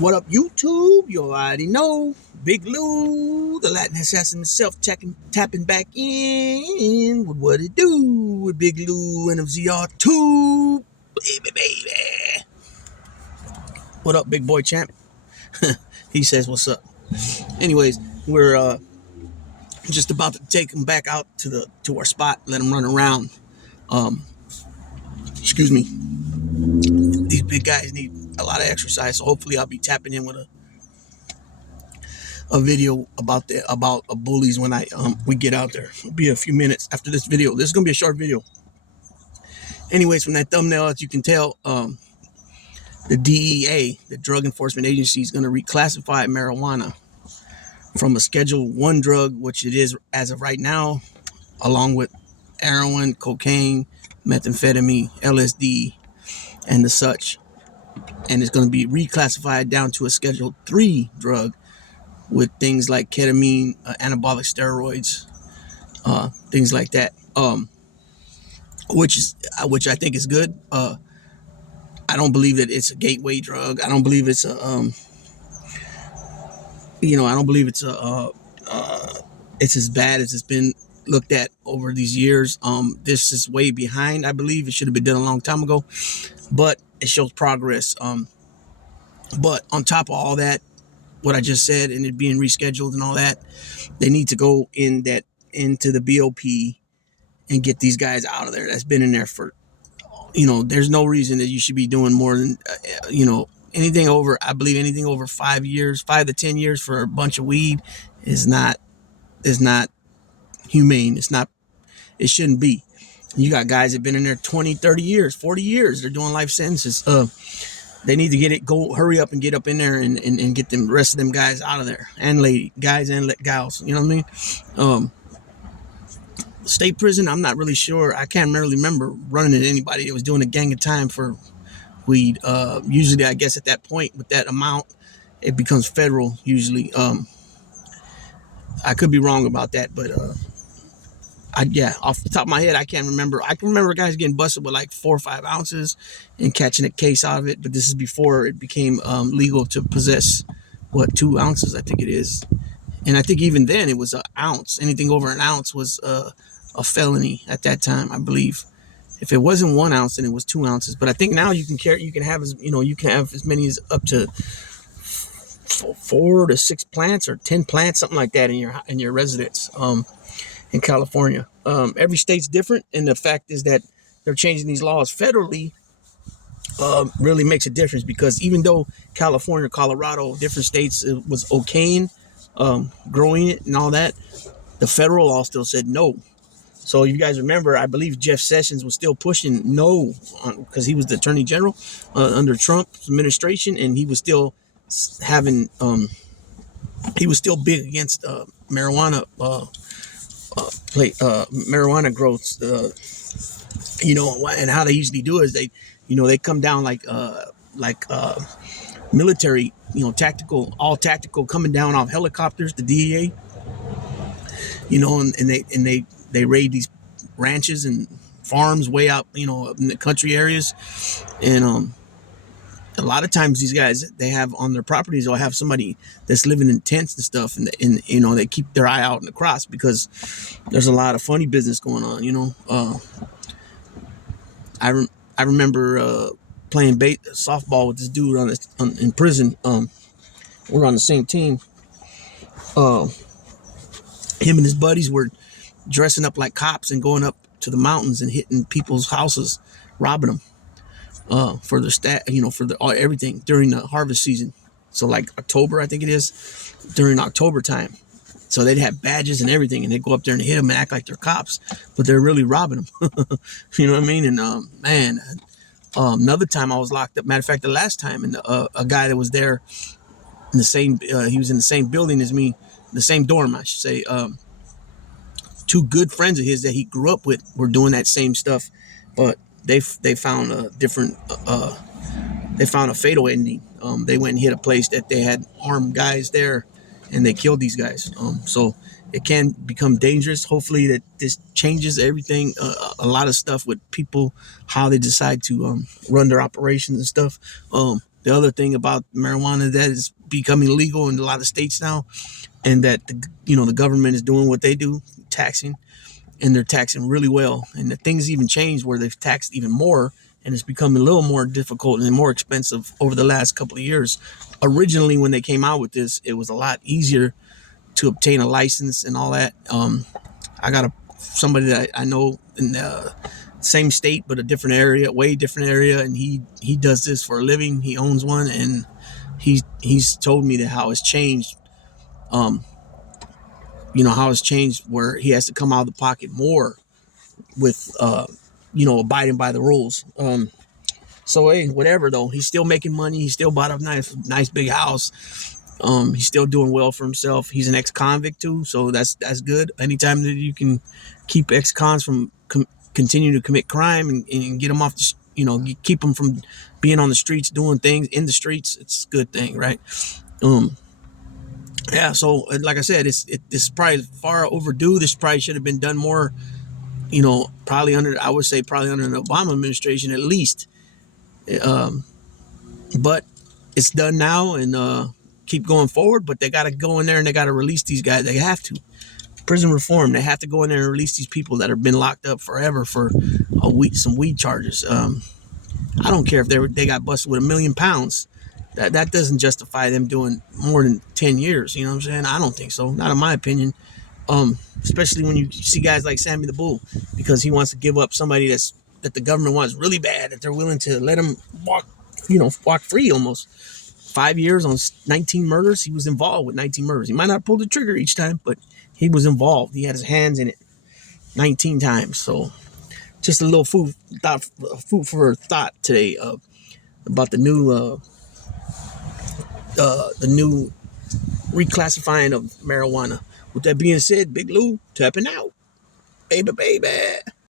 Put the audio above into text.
What up, YouTube? You already know. Big Lou, the Latin assassin himself, tapping back in with what it do with Big Lou and ZR2. Baby. What up, big boy champ? He says, what's up? Anyways, we're just about to take him back out to our spot, let him run around. Excuse me. These big guys need a lot of exercise, so hopefully I'll be tapping in with a video about bullies when we get out there. It'll be a few minutes after this video. This is gonna be a short video. Anyways, from that thumbnail, as you can tell, the DEA, the Drug Enforcement Agency, is gonna reclassify marijuana from a Schedule 1 drug, which it is as of right now, along with heroin, cocaine, methamphetamine, LSD, and the such. And it's going to be reclassified down to a Schedule 3 drug with things like ketamine, anabolic steroids, things like that, which I think is good. I don't believe that it's a gateway drug. I don't believe it's it's as bad as it's been looked at over these years. This is way behind. I believe it should have been done a long time ago, but it shows progress. But on top of all that, what I just said, and it being rescheduled and all that, they need to go into the BOP and get these guys out of there. That's been in there for, there's no reason that you should be doing more than, anything over 5 years, 5 to 10 years for a bunch of weed is not humane. It shouldn't be. You got guys that have been in there 20, 30 years, 40 years. They're doing life sentences. They need to hurry up and get up in there and get the rest of them guys out of there, and guys and gals. You know what I mean? State prison, I'm not really sure. I can't really remember running into anybody that was doing a gang of time for weed. Usually, I guess at that point with that amount, it becomes federal usually. I could be wrong about that, but off the top of my head, I can't remember. I can remember guys getting busted with like 4 or 5 ounces and catching a case out of it. But this is before it became legal to possess 2 ounces, I think it is. And I think even then it was an ounce. Anything over an ounce was a felony at that time, I believe. If it wasn't 1 ounce, then it was 2 ounces. But I think now you can have as many as up to 4 to 6 plants or 10 plants, something like that in your residence. In California, every state's different, and the fact is that they're changing these laws federally. Really makes a difference, because even though California, Colorado, different states, it was okay growing it and all that, the federal law still said no. So you guys remember, I believe Jeff Sessions was still pushing no, because he was the attorney general under Trump's administration, and he was still having he was still big against marijuana. Marijuana growth, and how they usually do is they come down like military, all tactical, coming down off helicopters, the DEA, and they raid these ranches and farms way out, in the country areas, and a lot of times these guys, they have on their properties, they'll have somebody that's living in tents and stuff, and they keep their eye out in the cross, because there's a lot of funny business going on. I remember playing softball with this dude in prison. We're on the same team. Him and his buddies were dressing up like cops and going up to the mountains and hitting people's houses, robbing them. For the everything during the harvest season. So like October, I think it is, during October time. So they'd have badges and everything, and they'd go up there and hit them and act like they're cops, but they're really robbing them. You know what I mean? And another time I was locked up. Matter of fact, the last time, and a guy that was there in the same, he was in the same building as me, the same dorm, I should say. 2 good friends of his that he grew up with were doing that same stuff, but they found a different, they found a fatal ending. They went and hit a place that they had armed guys there, and they killed these guys. So it can become dangerous. Hopefully that this changes everything. A lot of stuff with people, how they decide to run their operations and stuff. the other thing about marijuana that is becoming legal in a lot of states now, and that the government is doing what they do, taxing, and they're taxing really well. And the things even changed where they've taxed even more, and it's becoming a little more difficult and more expensive over the last couple of years. Originally, when they came out with this, it was a lot easier to obtain a license and all that. I got somebody that I know in the same state but a different area, way different area, and he does this for a living. He owns one, and he's told me that how it's changed. Um, how it's changed where he has to come out of the pocket more with abiding by the rules. So hey, whatever though, he's still making money. He still bought a nice big house. He's still doing well for himself. He's an ex-convict too, so that's good. Anytime that you can keep ex-cons from continue to commit crime and get them off the, keep them from being on the streets doing things in the streets, it's a good thing, right? Yeah. So like I said, this is probably far overdue. This probably should have been done more. Probably under an Obama administration at least. Um, but it's done now, and keep going forward. But they got to go in there and they got to release these guys. They have to. Prison reform. They have to go in there and release these people that have been locked up forever for some weed charges. I don't care if they got busted with 1 million pounds. That doesn't justify them doing more than 10 years. You know what I'm saying? I don't think so. Not in my opinion. Especially when you see guys like Sammy the Bull, because he wants to give up somebody that the government wants really bad, that they're willing to let him walk free almost. 5 years on 19 murders. He was involved with 19 murders. He might not pull the trigger each time, but he was involved. He had his hands in it 19 times. So just a little food for thought today about the new reclassifying of marijuana. With that being said, Big Lou tapping out. Baby.